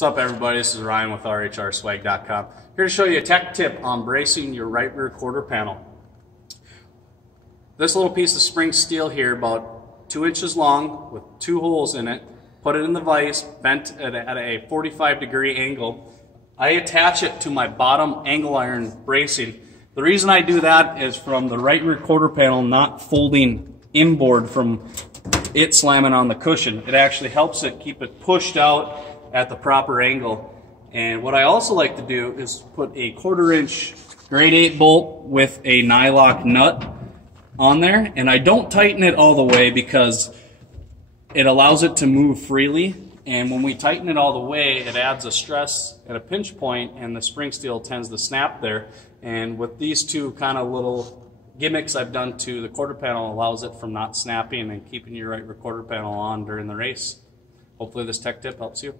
What's up, everybody? This is Ryan with RHRSwag.com. Here to show you a tech tip on bracing your right rear quarter panel. This little piece of spring steel here, about 2 inches long with 2 holes in it, put it in the vise, bent at a 45-degree angle. I attach it to my bottom angle iron bracing. The reason I do that is from the right rear quarter panel not folding inboard from it slamming on the cushion. It actually helps it keep it pushed out at the proper angle. And what I also like to do is put a 1/4 inch grade 8 bolt with a nylock nut on there, and I don't tighten it all the way because it allows it to move freely, and when we tighten it all the way it adds a stress at a pinch point and the spring steel tends to snap there. And with these two kind of little gimmicks I've done to the quarter panel, allows it from not snapping and keeping your right rear quarter panel on during the race. Hopefully this tech tip helps you.